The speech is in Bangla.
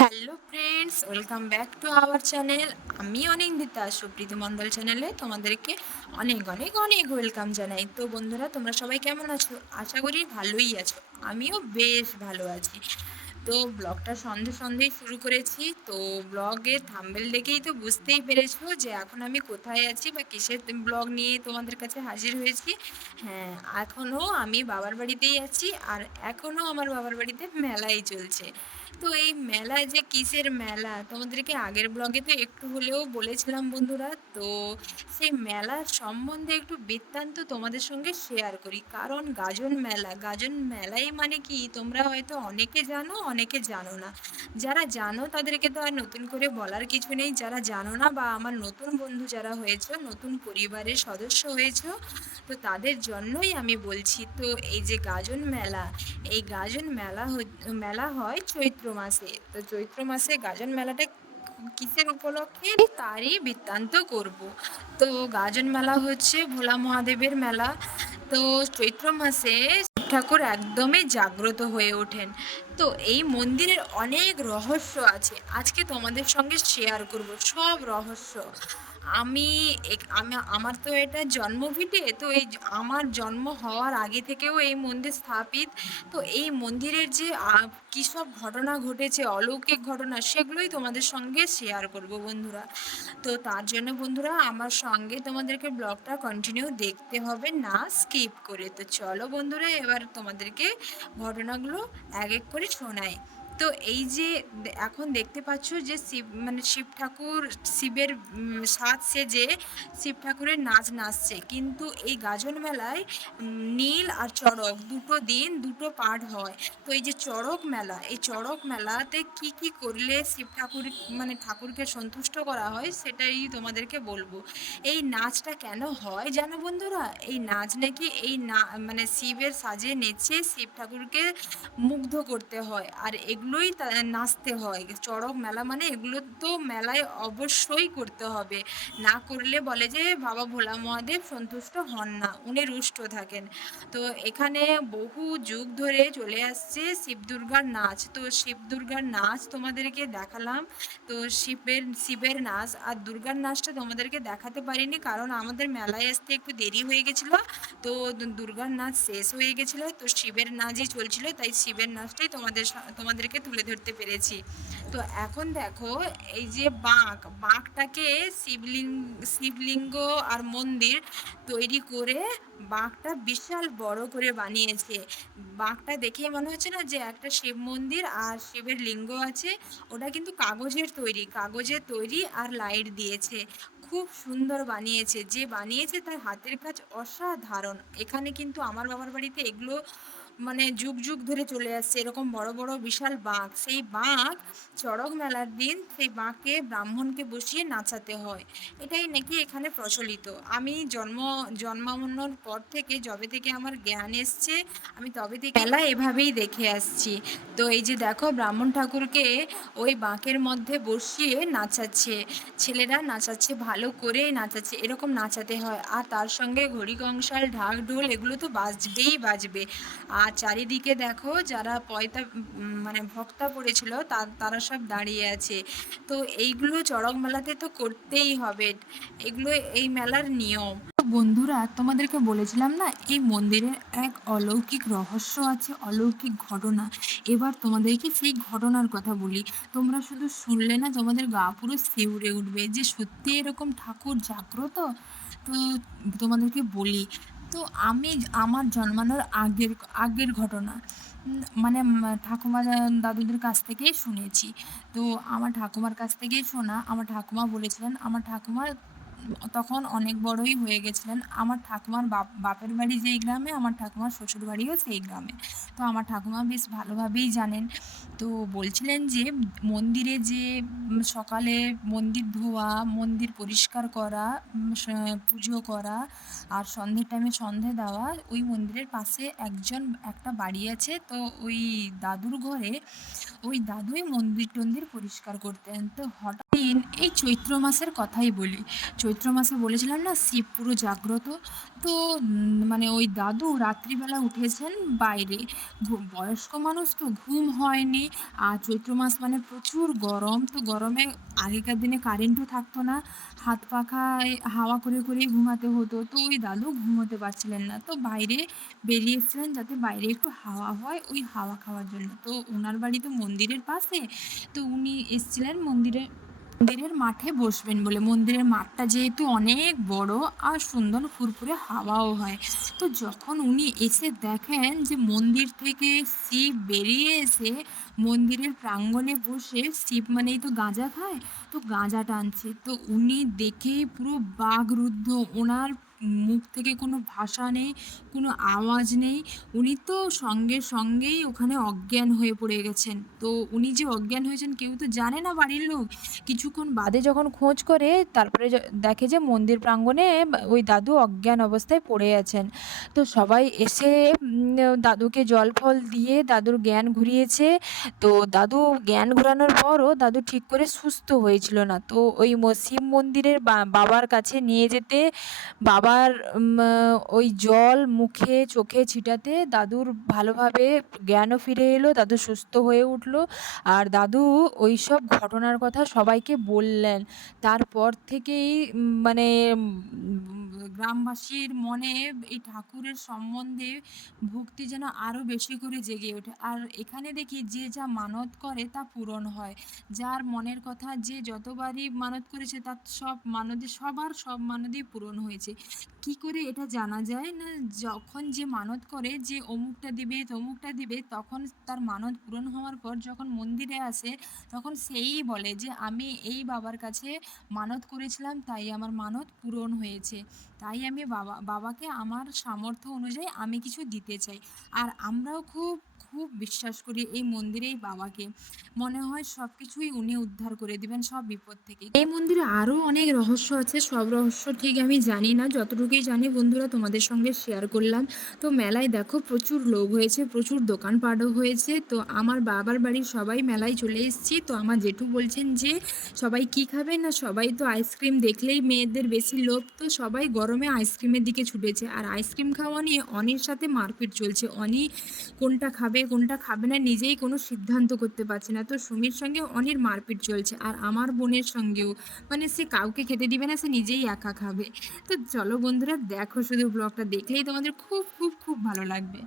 Hello friends welcome back to our channel আমি অনেক অনিন্দিতা, সুপ্রীতি মণ্ডল চ্যানেলে তোমাদেরকে অনেক অনেক অনেক ওয়েলকাম জানাই। তো বন্ধুরা, তোমরা সবাই কেমন আছো? আশা করি ভালোই আছো। আমিও বেশ ভালো আছি। তো ব্লগটা সন্ধে সন্ধেই শুরু করেছি। তো ব্লগে থাম্বেল দেখেই তো বুঝতেই পেরেছ যে এখন আমি কোথায় আছি বা কিসের ব্লগ নিয়ে তোমাদের কাছে হাজির হয়েছি। হ্যাঁ এখনও আমি বাবার বাড়িতেই আছি আর এখনও আমার বাবার বাড়িতে মেলাই চলছে। তো এই মেলা যে কিসের মেলা? তোমাদেরকে আগের ব্লগে তো একটু হলেও বলেছিলাম বন্ধুরা। তো সেই মেলার সম্বন্ধে একটু বৃত্তান্ত তোমাদের সঙ্গে শেয়ার করি। কারণ গাজন মেলা, গাজন মেলাই মানে কি? তোমরা হয়তো অনেকে জানো অনেকে জানো না। যারা জানো, তাদেরকে তো আর নতুন করে বলার কিছু নেই। যারা জানো না বা আমার নতুন বন্ধু যারা হয়েছে, নতুন পরিবারের সদস্য হয়েছে, তো তাদের জন্যই আমি বলছি। তো এই যে গাজন মেলা, এই গাজন মেলা মেলা হয় চৈত্র মাসে তো চৈত্র মাসে গাজন মেলাটা কিসের উপলক্ষে? তারই বৃত্তান্ত করব। তো গাজন মেলা হচ্ছে ভোলা মহাদেবের মেলা। তো চৈত্র মাসে ঠাকুর একদমই জাগ্রত হয়ে ওঠেন। তো এই মন্দিরের অনেক রহস্য আছে। আজকে তোমাদের সঙ্গে শেয়ার করব, সব রহস্য। আমি আমার তো এটা জন্মভিটে, তো এই আমার জন্ম হওয়ার আগে থেকেও এই মন্দির স্থাপিত। তো এই মন্দিরের যে কী সব ঘটনা ঘটেছে, অলৌকিক ঘটনা, সেগুলোই তোমাদের সঙ্গে শেয়ার করব বন্ধুরা। তো তার জন্য বন্ধুরা, আমার সঙ্গে তোমাদেরকে ব্লগটা কন্টিনিউ দেখতে হবে, না স্কিপ করে। তো চলো বন্ধুরা, এবার তোমাদেরকে ঘটনাগুলো এক এক করে শোনাই তো এই যে এখন দেখতে পাচ্ছ যে শিব মানে শিব ঠাকুর, শিবের সাজ সেজে শিব ঠাকুরের নাচ নাচছে। কিন্তু এই গাজন মেলায় নীল আর চড়ক দুটো দিন দুটো পাঠ হয়। তো এই যে চড়ক মেলা, এই চড়ক মেলাতে কি কি করলে শিব ঠাকুর মানে ঠাকুরকে সন্তুষ্ট করা হয় সেটাই তোমাদেরকে বলব। এই নাচটা কেন হয় জানো বন্ধুরা? এই নাচ নাকি এই না মানে শিবের সাজে নেচে শিব ঠাকুরকে মুগ্ধ করতে হয়। আর এগুলোই নাচতে হয়। চড়ক মেলা মানে এগুলো তো মেলায় অবশ্যই করতে হবে। না করলে বলে যে, বাবা ভোলা মহাদেব সন্তুষ্ট হন না, উনি রুষ্ট থাকেন। তো এখানে বহু যুগ ধরে চলে আসছে শিব দুর্গার নাচ। তো শিব দুর্গার নাচ তোমাদেরকে দেখালাম। তো শিবের শিবের নাচ আর দুর্গার নাচটা তোমাদেরকে দেখাতে পারিনি কারণ আমাদের মেলায় আসতে একটু দেরি হয়ে গেছিল। তো দুর্গার নাচ শেষ হয়ে গেছিল। তো শিবের নাচই চলছিল, তাই শিবের নাচটাই তোমাদের তোমাদেরকে তুলে ধরতে পেরেছি। তো এখন দেখো, এই যে বাঁক, বাঁকটাকে শিবলিঙ্গ শিবলিঙ্গ আর মন্দির তৈরি করে বাঁকটা বিশাল বড় করে বানিয়েছে। বাঁকটা দেখেই মনে হচ্ছে না যে একটা শিব মন্দির আর শিবের লিঙ্গ আছে, ওটা কিন্তু কাগজের তৈরি কাগজের তৈরি আর লাইট দিয়েছে। খুব সুন্দর বানিয়েছে। যে বানিয়েছে তার হাতের কাজ অসাধারণ। এখানে কিন্তু আমার বাবার বাড়িতে এগুলো মানে যুগ যুগ ধরে চলে আসছে। এরকম বড় বড় বিশাল বাঁক সেই বাঁক চড়ক মেলার দিন সেই বাঁকে ব্রাহ্মণকে বসিয়ে নাচাতে হয়। এটাই নাকি এখানে প্রচলিত। আমি জন্ম, জন্মানোর পর থেকে যবে থেকে আমার জ্ঞান এসছে, আমি তবে থেকে মেলা এভাবেই দেখে আসছি। তো এই যে দেখো, ব্রাহ্মণ ঠাকুরকে ওই বাঁকের মধ্যে বসিয়ে নাচাচ্ছে। ছেলেরা নাচাচ্ছে, ভালো করে নাচাচ্ছে, এরকম নাচাতে হয়। আর তার সঙ্গে ঘড়ি কংসাল ঢাক, ঢোল, এগুলো তো বাজবেই বাজবে। আর চারিদিকে দেখো যারা পয়তা মানে ভক্তা পড়েছিল তারা সব দাঁড়িয়ে আছে। তো এইগুলো চড়ক মেলাতে তো করতেই হবে। এগুলো এই মেলার নিয়ম। বন্ধুরা, তোমাদেরকে বলেছিলাম না, এই মন্দিরের এক অলৌকিক রহস্য আছে, অলৌকিক ঘটনা। এবার তোমাদেরকে সেই ঘটনার কথা বলি। তোমরা শুধু শুনলে না, তোমাদের গা পুরো শিউরে উঠবে। যে সত্যি এরকম ঠাকুর জাগ্রত? তো তোমাদেরকে বলি তো আমি আমার জন্মানোর আগের আগের ঘটনা মানে ঠাকুমা দাদুদের কাছ থেকেই শুনেছি। তো আমার ঠাকুমার কাছ থেকেই শোনা, আমার ঠাকুমা বলেছিলেন, আমার ঠাকুমা তখন অনেক বড়ই হয়ে গেছিলেন। আমার ঠাকুমার বাপ, বাপের বাড়ি যেই গ্রামে, আমার ঠাকুমার শ্বশুর বাড়িও সেই গ্রামে। তো আমার ঠাকুমা বেশ ভালোভাবেই জানেন। তো বলছিলেন যে, মন্দিরে যে, সকালে মন্দির ধোয়া, মন্দির পরিষ্কার করা পুজো করা আর সন্ধ্যের টাইমে সন্ধে দেওয়া, ওই মন্দিরের পাশে একজন, একটা বাড়ি আছে। তো ওই দাদুর ঘরে ওই দাদুই মন্দির টন্দির পরিষ্কার করতেন। তো হঠাৎ এই চৈত্র মাসের কথাই বলি। চৈত্র মাসে বলেছিলাম না, শিব পুরো জাগ্রত। তো মানে ওই দাদু রাত্রিবেলা উঠেছেন বাইরে। বয়স্ক মানুষ তো ঘুম হয়নি। আর চৈত্র মাস মানে প্রচুর গরম। তো গরমে আগেকার দিনে কারেন্টও থাকতো না। হাত পাখায় হাওয়া করে করেই ঘুমাতে হতো। তো ওই দাদু ঘুমোতে পারছিলেন না। তো বাইরে বেরিয়ে এসেছিলেন যাতে বাইরে একটু হাওয়া হয়, ওই হাওয়া খাওয়ার জন্য। তো ওনার বাড়ি তো মন্দিরের পাশে। তো উনি এসেছিলেন মন্দিরে মন্দিরের মাঠে বসবেন বলে। মন্দিরের মাঠটা যেহেতু অনেক বড় আর সুন্দর ফুরফুরে হাওয়াও হয়, তো যখন উনি এসে দেখেন যে মন্দির থেকে শিব বেরিয়ে এসে মন্দিরের প্রাঙ্গণে বসে শিব মানেই তো গাঁজা খায়, তো গাঁজা টানছে। তো উনি দেখে পুরো বাগরুদ্ধ ওনার মুখ থেকে কোনো ভাষা নেই, কোনো আওয়াজ নেই। উনি তো সঙ্গে সঙ্গেই ওখানে অজ্ঞান হয়ে পড়ে গেছেন। তো উনি যে অজ্ঞান হয়েছেন কেউ তো জানে না বাড়ির লোক। কিছুক্ষণ বাদে যখন খোঁজ করে, তারপরে দেখে যে মন্দির প্রাঙ্গণে ওই দাদু অজ্ঞান অবস্থায় পড়ে আছেন। তো সবাই এসে দাদুকে জল ফল দিয়ে দাদুর জ্ঞান ঘুরিয়েছে। তো দাদু জ্ঞান ঘোরানোর পরও দাদু ঠিক করে সুস্থ হয়েছিল না। তো ওই শিব মন্দিরের বাবার কাছে নিয়ে যেতে বাবার উম, ওই জল মুখে চোখে ছিটাতে দাদুর ভালোভাবে জ্ঞানও ফিরে এলো দাদু সুস্থ হয়ে উঠল। আর দাদু ওই সব ঘটনার কথা সবাইকে বললেন। তারপর থেকেই মানে গ্রামবাসীর মনে এই ঠাকুরের সম্বন্ধে ভক্তি যেন আরও বেশি করে জেগে ওঠে। আর এখানে দেখি যে যা মানত করে তা পূরণ হয়। যার মনের কথা যে যতবারই মানত করেছে তার সব মানদে সবার সব মানদই পূরণ হয়েছে। কি করে এটা জানা যায় না? যখন যে মানত করে যে অমুকটা দিবে, তমুকটা দিবে, তখন তার মানত পূরণ হওয়ার পর যখন মন্দিরে আসে, তখন সেই বলে যে, আমি এই বাবার কাছে মানত করেছিলাম, তাই আমার মানত পূরণ হয়েছে। তাই আমি বাবা, বাবাকে আমার সামর্থ্য অনুযায়ী আমি কিছু দিতে চাই। আর আমরাও খুব খুব বিশ্বাস করি এই মন্দিরে এই বাবাকে। মনে হয় সব কিছুই উনি উদ্ধার করে দিবেন, সব বিপদ থেকে। এই মন্দিরে আরও অনেক রহস্য আছে, সব রহস্য ঠিক আমি জানি না, যতটুকুই জানি বন্ধুরা তোমাদের সঙ্গে শেয়ার করলাম। তো মেলায় দেখো প্রচুর লোক হয়েছে, প্রচুর দোকানপাটও হয়েছে, তো আমার বাবার বাড়ির সবাই মেলায় চলে এসেছি। তো আমার জেঠু বলছেন যে, সবাই কি খাবে না সবাই তো আইসক্রিম দেখলেই মেয়েদের বেশি লোভ, তো সবাই গরমে আইসক্রিমের দিকে ছুটেছে। আর আইসক্রিম খাওয়া নিয়ে অনির সাথে মারপিট চলছে। অনি কোনটা খাবে কোনটা খাবে না, নিজেই কোনো সিদ্ধান্ত করতে পারছে না। তো সুমির সঙ্গে অনেক মারপিট চলছে আর আমার বোনের সঙ্গেও। মানে সে কাউকে খেতে দিবে না, সে নিজেই একা খাবে। তো চলো বন্ধুরা, দেখো শুধু ব্লগটা দেখলেই তোমাদের খুব খুব খুব ভালো লাগবে।